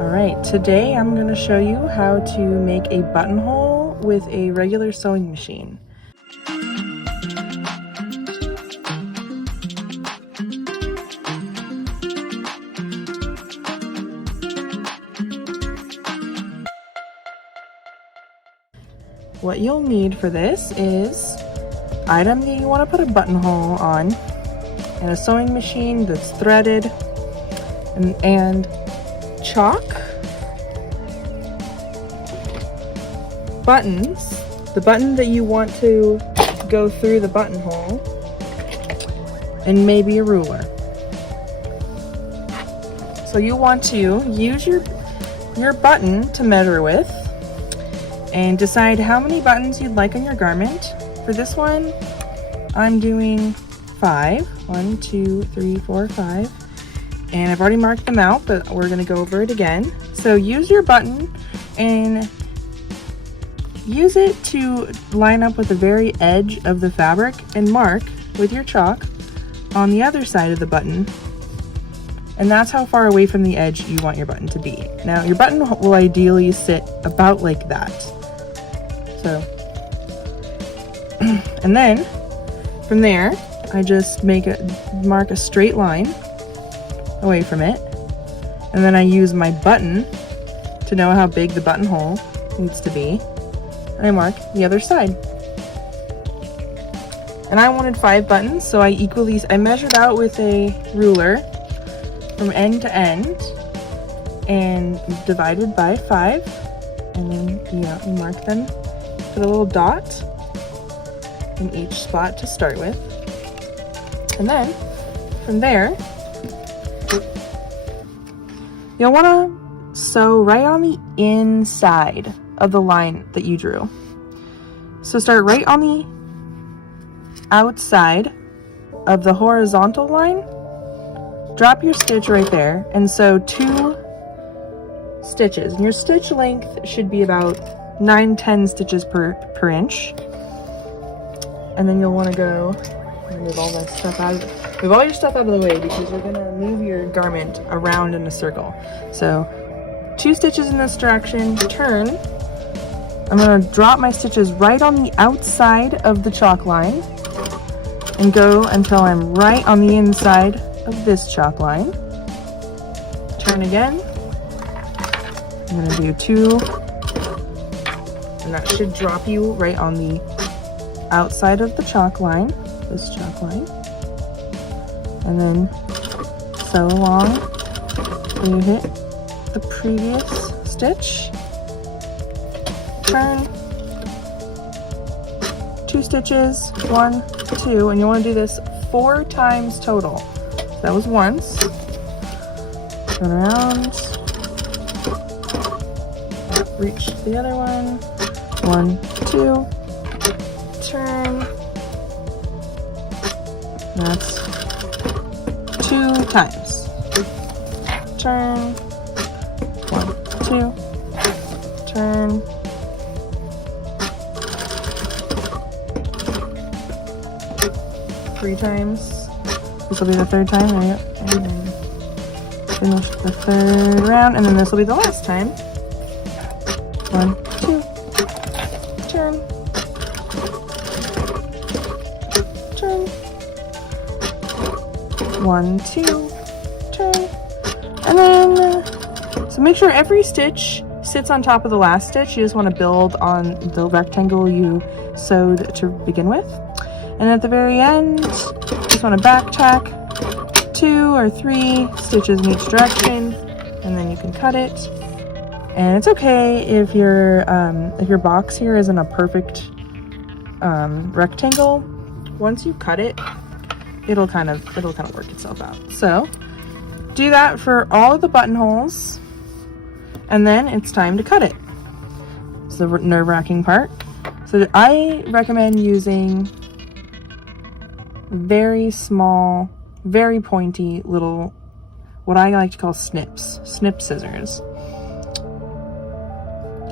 Alright, today I'm going to show you how to make a buttonhole with a regular sewing machine. What you'll need for this is item that you want to put a buttonhole on, and a sewing machine that's threaded, and chalk, buttons, the button that you want to go through the buttonhole, and maybe a ruler. So you want to use your button to measure with and decide how many buttons you'd like on your garment. For this one, I'm doing 5. 1, 2, 3, 4, 5. And I've already marked them out, but we're going to go over it again. So use your button and use it to line up with the very edge of the fabric and mark with your chalk on the other side of the button. And that's how far away from the edge you want your button to be. Now, your button will ideally sit about like that. So, and then from there, I just mark a straight line away from it, and then I use my button to know how big the buttonhole needs to be, and I mark the other side. And I wanted 5 buttons, so I measured out with a ruler from end to end and divided by 5, and then you mark them, put a little dot in each spot to start with, and then from there you'll want to sew right on the inside of the line that you drew. So start right on the outside of the horizontal line, drop your stitch right there, and sew 2 stitches. And your stitch length should be about 9-10 stitches per inch. And then you'll want to go and move all that stuff move all your stuff out of the way, because you're going to move your garment around in a circle. So 2 stitches in this direction, turn. I'm going to drop my stitches right on the outside of the chalk line and go until I'm right on the inside of this chalk line. Turn again. I'm going to do 2, and that should drop you right on the outside of the chalk line, this chalk line, and then sew along till you hit the previous stitch. Turn, 2 stitches, 1, 2, and you want to do this 4 times total. So that was once. Turn around, reach the other one, 1, 2, turn, that's 2 times, turn, 1, 2, turn, three times. This will be the 3rd time, right? And then finish the 3rd round, and then this will be the last time. 1, 2, turn, turn, 1, 2, turn, and then so make sure every stitch sits on top of the last stitch. You just want to build on the rectangle you sewed to begin with. And at the very end, you just want to back tack 2 or 3 stitches in each direction, and then you can cut it. And it's okay if your box here isn't a perfect rectangle. Once you cut it, it'll kind of work itself out. So do that for all of the buttonholes, and then it's time to cut it. It's the nerve-wracking part. So I recommend using very small, very pointy little, what I like to call snip scissors.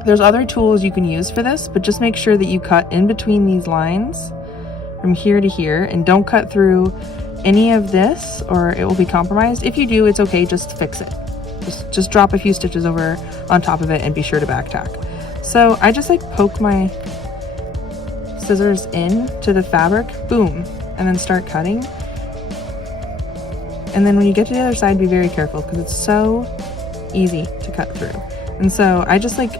There's other tools you can use for this, but just make sure that you cut in between these lines from here to here, and don't cut through any of this or it will be compromised. If you do, it's okay, just fix it. Just drop a few stitches over on top of it and be sure to back tack. So I just like poke my scissors in to the fabric, boom, and then start cutting. And then when you get to the other side, be very careful because it's so easy to cut through. And so I just like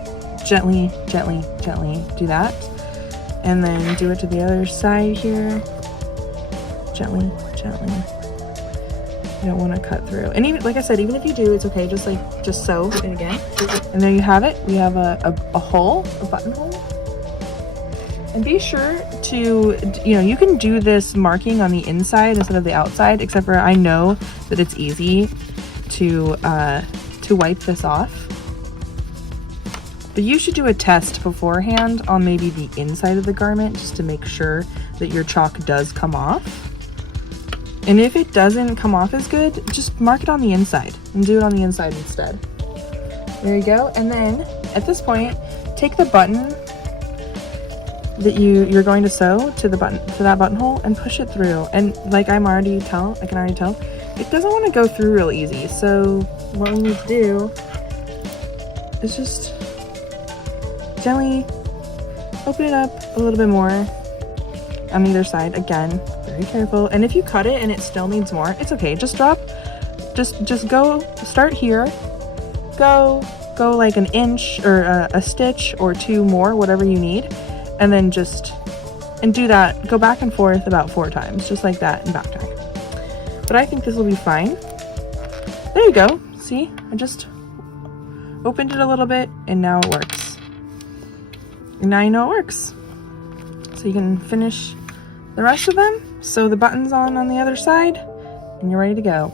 gently do that. And then do it to the other side here. Gently. You don't want to cut through. And even, like I said, even if you do, it's okay. Just sew it again. And there you have it. We have a hole, a buttonhole. And be sure to, you can do this marking on the inside instead of the outside, except for I know that it's easy to wipe this off. But you should do a test beforehand on maybe the inside of the garment just to make sure that your chalk does come off. And if it doesn't come off as good, just mark it on the inside and do it on the inside instead. There you go. And then at this point, take the button that you're going to sew to that buttonhole and push it through. And like I can already tell, it doesn't want to go through real easy. So what we need to do is just gently open it up a little bit more on either side. Again, very careful. And if you cut it and it still needs more, it's okay. Just go, start here, go like an inch or a stitch or two more, whatever you need. And then and do that, go back and forth about 4 times, just like that, and back tack. But I think this will be fine. There you go. See, I just opened it a little bit and now it works. And now you know it works. So you can finish the rest of them, sew the buttons on the other side, and you're ready to go.